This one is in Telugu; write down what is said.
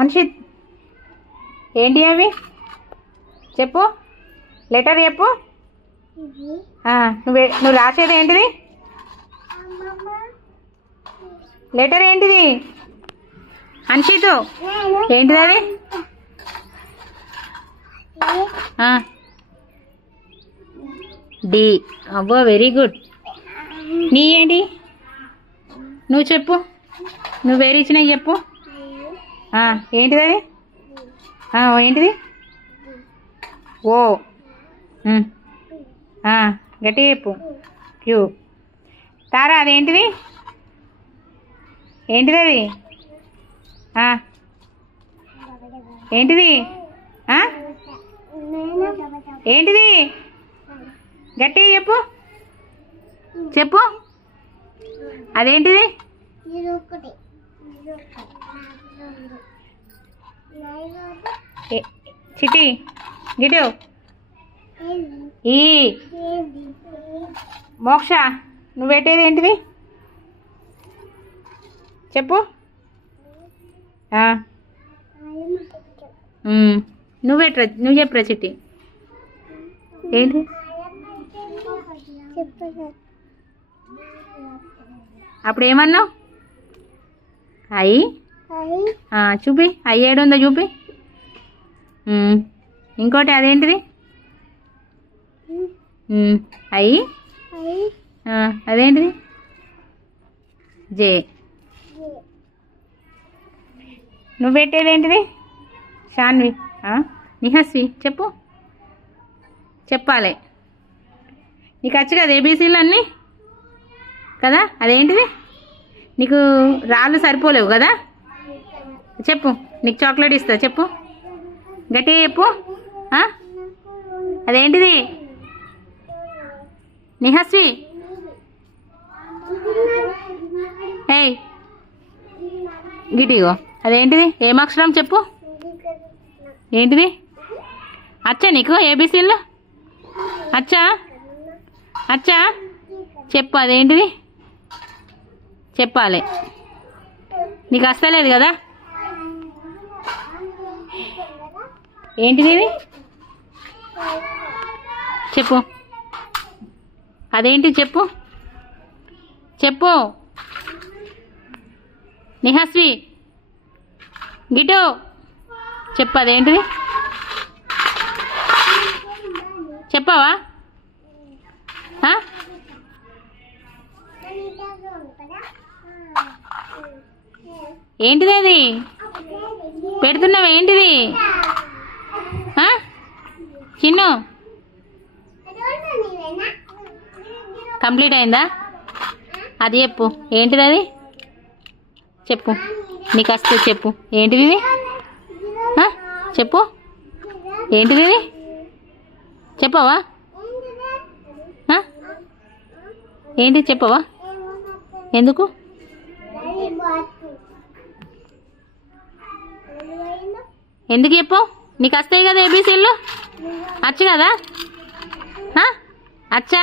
అన్షిత్ ఏంటి అవి చెప్పు, లెటర్ చెప్పు. నువ్వు రాసేది ఏంటిది? లెటర్ ఏంటిది అన్షిత్? ఏంటిది అది? డి. అబ్బో వెరీ గుడ్. నీ ఏంటి? నువ్వు చెప్పు, నువ్వు వేరే ఇచ్చినాయి చెప్పు. ఏంటిది అది? ఏంటిది? ఓ. గట్టి చెప్పు. క్యూ. తారా అదేంటిది? ఏంటిది అది? ఏంటిది? ఏంటిది? గట్టి చెప్పు, చెప్పు. అదేంటిది? చిటి గిటు. ఈ మోక్ష నువ్వు పెట్టేది ఏంటిది చెప్పు. నువ్వు చెప్పురా చిట్టి. ఏంటి? అప్పుడు ఏమన్నావు? అయ్యి చూపి, అయ్యి ఏడుందో చూపి. ఇంకోటి అదేంటిది? అయ్యి అదేంటిది? జే. నువ్వు పెట్టేది ఏంటిది? షాన్వి నిహస్వి చెప్పు, చెప్పాలి. నీకు వచ్చు కదా ఏబీసీలు అన్నీ కదా? అదేంటిది? నీకు రాళ్ళు సరిపోలేవు కదా? చెప్పు, నీకు చాక్లెట్ ఇస్తా చెప్పు, గట్టిగా చెప్పు. అదేంటిది నిహస్వి? ఏయ్ గిటిగో అదేంటిది? ఏం అక్షరం చెప్పు. ఏంటిది? అచ్చా నీకు ఏబీసీల్లో అచ్చా? అచ్చా చెప్పు, అదేంటిది చెప్పాలి. నీకు వస్తలేదు కదా? ఏంటిది ఇది? చెప్పు, అదేంటి చెప్పు, చెప్పు. నిహస్వి గిటు చెప్పు, అదేంటిది చెప్పవా? ఏంటిది అది పెడుతున్నావు? ఏంటిది చిన్ను? కంప్లీట్ అయిందా? అది చెప్పు, ఏంటిది అది చెప్పు. నీకు వస్తే చెప్పు, ఏంటిది ఇది చెప్పు. ఏంటిది ఇది చెప్పవా? ఏంటి చెప్పవా? ఎందుకు? ఎందుకు చెప్పు? నీకు వస్తాయి కదా ఏబీసీలు, వచ్చు కదా? అచ్చా?